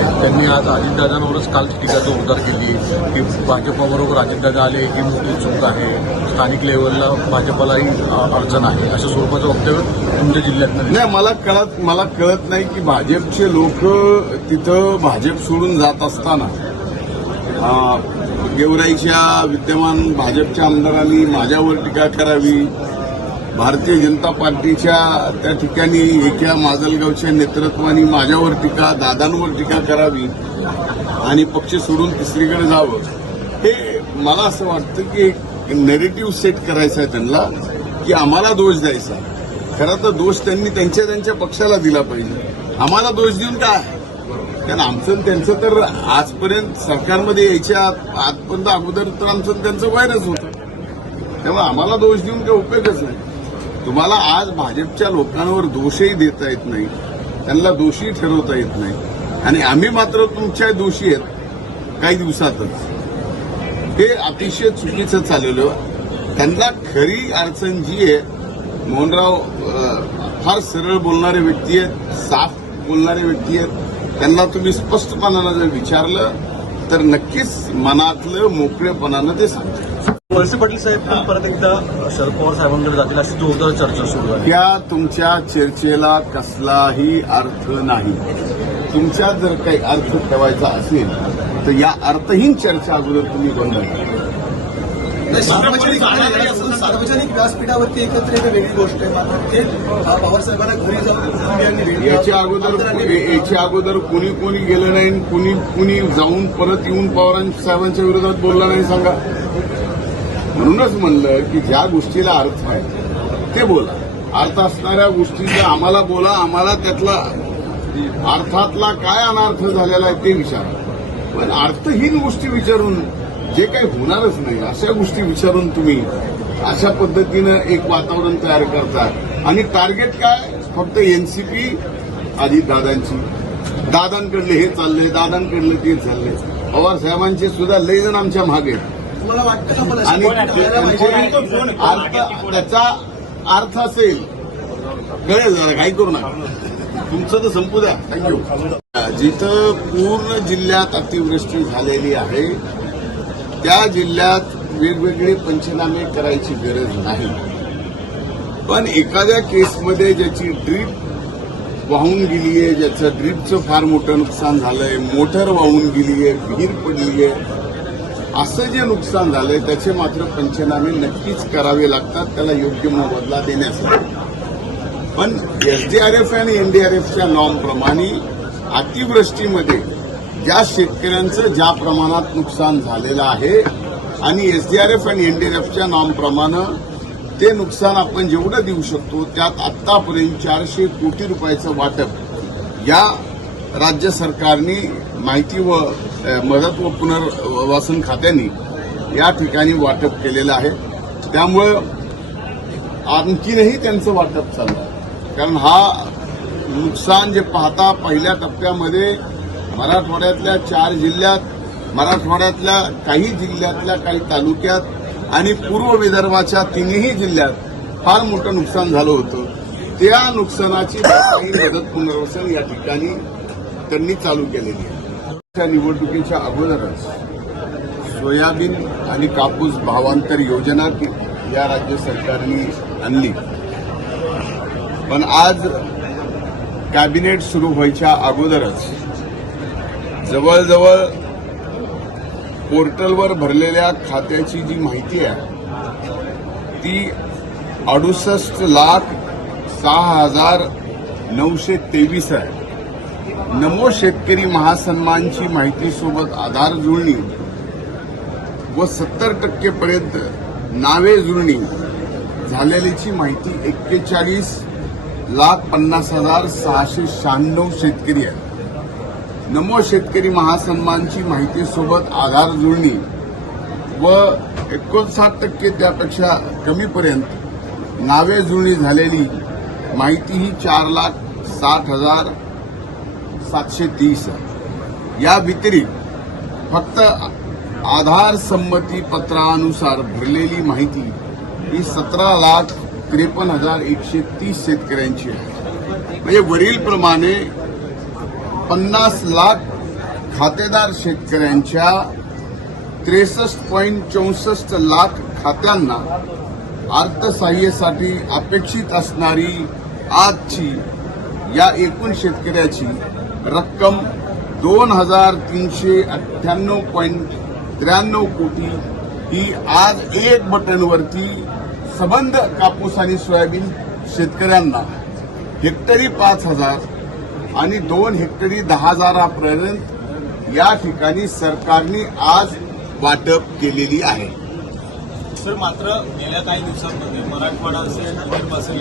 त्यांनी आज अजितदादांवरच काल टीका जोरदार केली. की भाजपाबरोबर अजितदादा आले ही मोठी चूक आहे. स्थानिक लेवलला भाजपालाही अडचण आहे. अशा स्वरूपाचं वक्तव्य तुमच्या जिल्ह्यात नाही मला कळत मला कळत नाही की भाजपचे लोक तिथं भाजप सोडून जात असताना गेवराईच्या विद्यमान भाजपच्या आमदारांनी माझ्यावर टीका करावी भारतीय जनता पार्टीच्या त्या ठिकाणी एका माजलगावच्या नेतृत्वाने माझ्यावर टीका दादांवर टीका करावी आणि पक्ष सोडून तिसरीकडे जावं. हे मला असं वाटतं की एक नेरेटिव्ह सेट करायचा आहे त्यांना की आम्हाला दोष द्यायचा खरं तर दोष त्यांनी त्यांच्या त्यांच्या पक्षाला दिला पाहिजे. आम्हाला दोष देऊन काय कारण आमचं त्यांचं तर आजपर्यंत सरकारमध्ये यायच्या आत- आजपर्यंत अगोदर तर आमचं त्यांचं वैरच होतं. त्यामुळे आम्हाला दोष देऊन काही उपयोगच नाही. तुम्हाला आज भाजपच्या लोकांवर दोषही देता येत नाही. त्यांना दोषी ठरवता येत नाही. आणि आम्ही मात्र तुमच्या दोषी आहेत काही दिवसातच. हे अतिशय चुकीचं चाललेलं. त्यांना खरी अडचण जी आहे मोहनराव फार सरळ बोलणारे व्यक्ती आहेत साफ बोलणारे व्यक्ती आहेत. त्यांना तुम्ही स्पष्टपणानं जर विचारलं तर नक्कीच मनातलं मोकळेपणानं ते सांगतात वळसे पाटील साहेब पण परत एकदा शरद पवार साहेबांकडे जातील अशी जोरदार चर्चा सुरू आहे. त्या तुमच्या चर्चेला कसलाही अर्थ नाही. तुमच्यात जर काही अर्थ ठेवायचा असेल तर या अर्थहीन चर्चा अगोदर तुम्ही बंद करा सार्वजनिक व्यासपीठावरती एकत्र येणं वेगळी गोष्ट आहे मात्र ते पवारसाहेबांना घरी जाऊन. याच्या अगोदर याच्या अगोदर कुणी कुणी गेलं नाही आणि कुणी कुणी जाऊन परत येऊन पवार साहेबांच्या विरोधात बोलला नाही सांगा. म्हणूनच म्हणलं की ज्या गोष्टीला अर्थ आहे ते बोला. अर्थ असणाऱ्या गोष्टीचा आम्हाला बोला आम्हाला त्यातला अर्थातला काय अनर्थ झालेला आहे ते विचारा. पण अर्थहीन गोष्टी विचारून जे काही होणारच नाही अशा गोष्टी विचारून तुम्ही अशा पद्धतीनं एक वातावरण तयार करता. आणि टार्गेट काय? फक्त एनसीपी अजित दादांची. दादांकडले हे चाललंय दादांकडलं ते चाललंय. पवार साहेबांचे सुद्धा लय जण आमच्या मागे आहेत. तुम्हाला वाटतं का मला? आणि शिकवण करायला पाहिजे? अर्थ त्याचा अर्थ असेल. कळेल जरा काही करू नका. तुमचं तर संपू द्या. थँक्यू जिथं पूर्ण जिल्ह्यात अतिवृष्टी झालेली आहे त्या जिल्ह्यात वेगवेगळे पंचनामे करायची गरज नाही. पण एखाद्या केसमध्ये ज्याची ड्रीप वाहून गेली आहे ज्याचं ड्रीपचं फार मोठं नुकसान झालंय मोटर वाहून गेली आहे विहीर पडली आहे असं जे नुकसान झालंय त्याचे मात्र पंचनामे नक्कीच करावे लागतात. त्याला योग्य मोबदला देण्यासाठी पण एसडीआरएफ आणि एनडीआरएफच्या नॉर्मप्रमाणे अतिवृष्टीमध्ये ज्या शेतकऱ्यांचं ज्या प्रमाणात नुकसान झालेलं आहे आणि एसडीआरएफ आणि एनडीआरएफच्या नॉर्मप्रमाणे ते नुकसान आपण जेवढं देऊ शकतो त्यात आतापर्यंत चारशे कोटी रुपयाचं वाटप या राज्य सरकारने माहिती व मदत व पुनर्वसन खात्यांनी या ठिकाणी वाटप केलेलं आहे. त्यामुळं आणखीनही त्यांचं वाटप चाललं आहे. कारण हा नुकसान जे पाहता पहिल्या टप्प्यामध्ये मराठवाड्यातल्या चार जिल्ह्यात मराठवाड्यातल्या काही जिल्ह्यातल्या काही तालुक्यात आणि पूर्व विदर्भाच्या तिन्ही जिल्ह्यात फार मोठं नुकसान झालं होतं. त्या नुकसानाची भरपाई मदत पुनर्वसन या ठिकाणी त्यांनी चालू केलेली आहे. निवडणुकीच्या अगोदरच सोयाबीन आणि कापूस भावांतर योजना या राज्य सरकारने आणली. पण आज कॅबिनेट सुरू व्हायच्या अगोदरच जवळजवळ पोर्टलवर भरलेल्या खात्याची जी माहिती आहे ती अडुसष्ट लाख सहा हजार नऊशे तेवीस आहे. नमो शेतकरी महासन्मानची माहितीसोबत आधार जुळणी व सत्तर टक्केपर्यंत नावे जुळणी झालेलीची माहिती एक्केचाळीस लाख पन्नास हजार सहाशे शहाण्णव शेतकरी आहेत. नमो शेतकरी महासन्मानची माहितीसोबत आधार जुळणी व एकोणसाठ टक्के त्यापेक्षा कमीपर्यंत नावे जुळणी झालेली माहिती ही चार लाख साठ हजार सातशे तीस. आहे या व्यतिरिक्त फक्त आधार संमती पत्रानुसार भरलेली माहिती ही सतरा लाख त्रेपन्न हजार एकशे तीस शेतकऱ्यांची आहे. म्हणजे वरीलप्रमाणे पन्नास लाख खातेदार शेतकऱ्यांच्या त्रेसष्ट पॉईंट चौसष्ट लाख खात्यांना अर्थसहाय्यासाठी अपेक्षित असणारी आजची या एकूण शेतकऱ्याची रक्कम दोन हजार तीनशे अठ्ठ्याण्णव पॉईंट त्र्याण्णव कोटी ही आज एक बटनवरती सबंध कापूस आणि सोयाबीन शेतकऱ्यांना हेक्टरी पाच हजार आणि दोन हेक्टरी दहा हजारापर्यंत या ठिकाणी सरकारने आज वाटप केलेली आहे. सर मात्र गेल्या काही दिवसांमध्ये मराठवाडा असेल असेल